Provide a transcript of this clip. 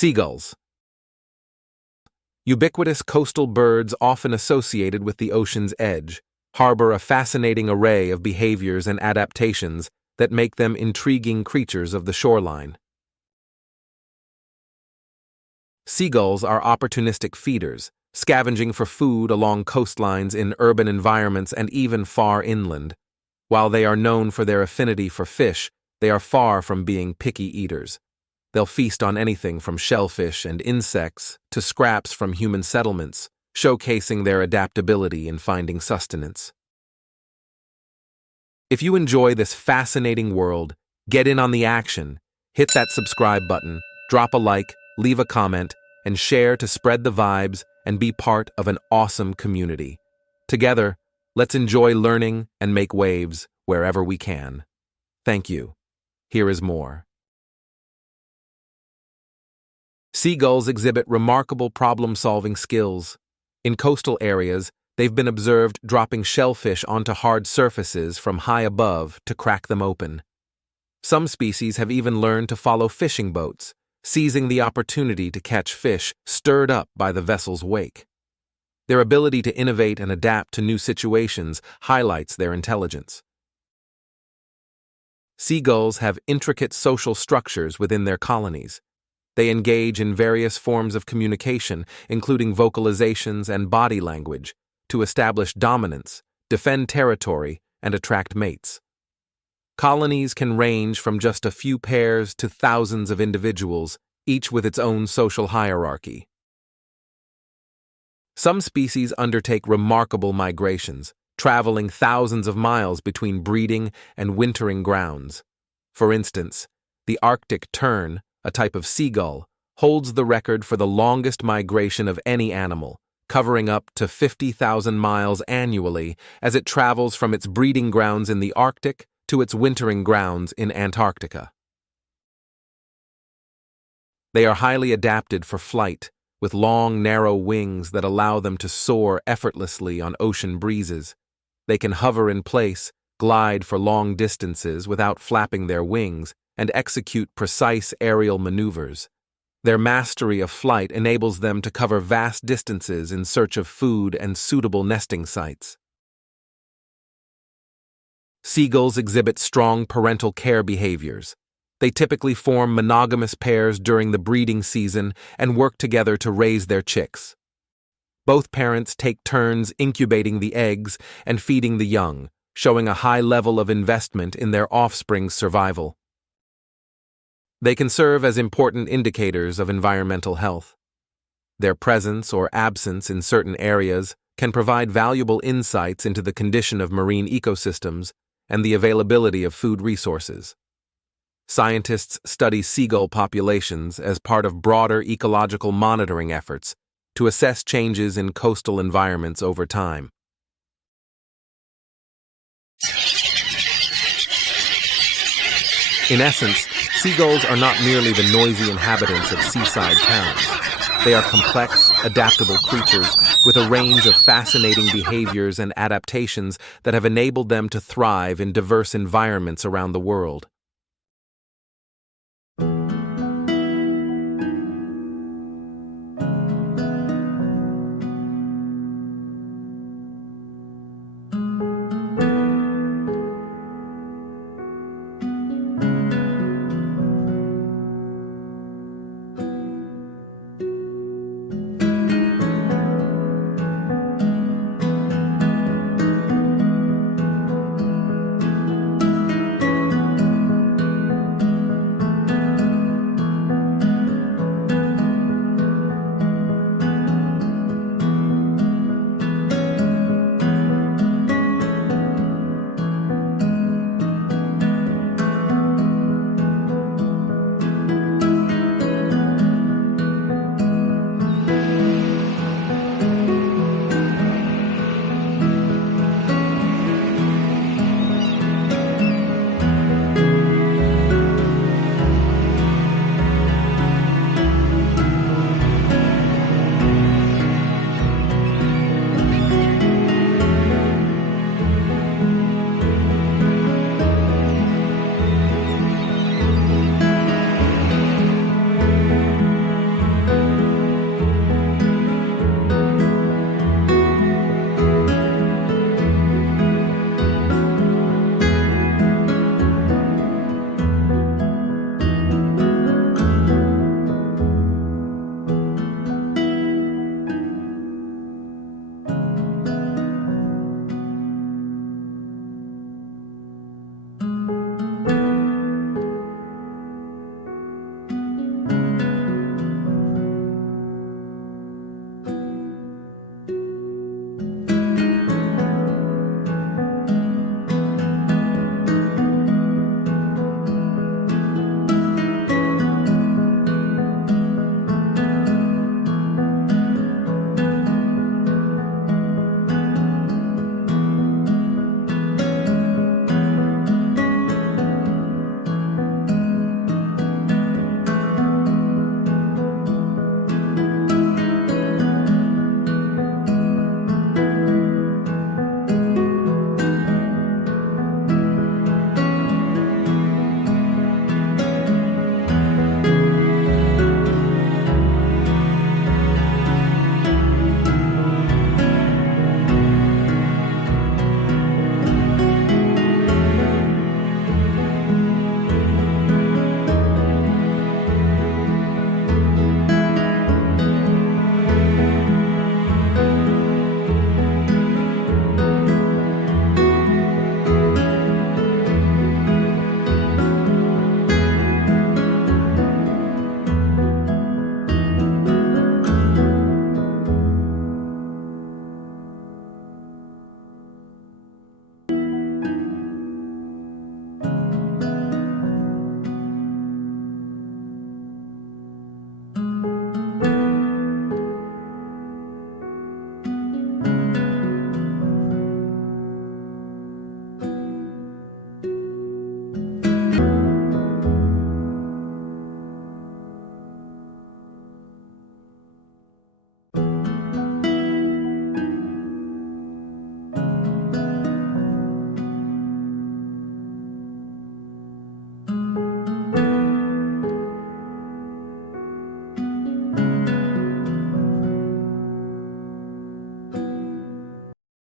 Seagulls. Ubiquitous coastal birds often associated with the ocean's edge harbor a fascinating array of behaviors and adaptations that make them intriguing creatures of the shoreline. Seagulls are opportunistic feeders, scavenging for food along coastlines in urban environments and even far inland. While they are known for their affinity for fish, they are far from being picky eaters. They'll feast on anything from shellfish and insects to scraps from human settlements, showcasing their adaptability in finding sustenance. If you enjoy this fascinating world, get in on the action, hit that subscribe button, drop a like, leave a comment, and share to spread the vibes and be part of an awesome community. Together, let's enjoy learning and make waves wherever we can. Thank you. Here is more. Seagulls exhibit remarkable problem-solving skills. In coastal areas, they've been observed dropping shellfish onto hard surfaces from high above to crack them open. Some species have even learned to follow fishing boats, seizing the opportunity to catch fish stirred up by the vessel's wake. Their ability to innovate and adapt to new situations highlights their intelligence. Seagulls have intricate social structures within their colonies. They engage in various forms of communication, including vocalizations and body language, to establish dominance, defend territory, and attract mates. Colonies can range from just a few pairs to thousands of individuals, each with its own social hierarchy. Some species undertake remarkable migrations, traveling thousands of miles between breeding and wintering grounds. For instance, the Arctic tern, a type of seagull, holds the record for the longest migration of any animal, covering up to 50,000 miles annually as it travels from its breeding grounds in the Arctic to its wintering grounds in Antarctica. They are highly adapted for flight, with long, narrow wings that allow them to soar effortlessly on ocean breezes. They can hover in place, glide for long distances without flapping their wings, and execute precise aerial maneuvers. Their mastery of flight enables them to cover vast distances in search of food and suitable nesting sites. Seagulls exhibit strong parental care behaviors. They typically form monogamous pairs during the breeding season and work together to raise their chicks. Both parents take turns incubating the eggs and feeding the young, showing a high level of investment in their offspring's survival. They can serve as important indicators of environmental health. Their presence or absence in certain areas can provide valuable insights into the condition of marine ecosystems and the availability of food resources. Scientists study seagull populations as part of broader ecological monitoring efforts to assess changes in coastal environments over time. In essence, seagulls are not merely the noisy inhabitants of seaside towns. They are complex, adaptable creatures with a range of fascinating behaviors and adaptations that have enabled them to thrive in diverse environments around the world.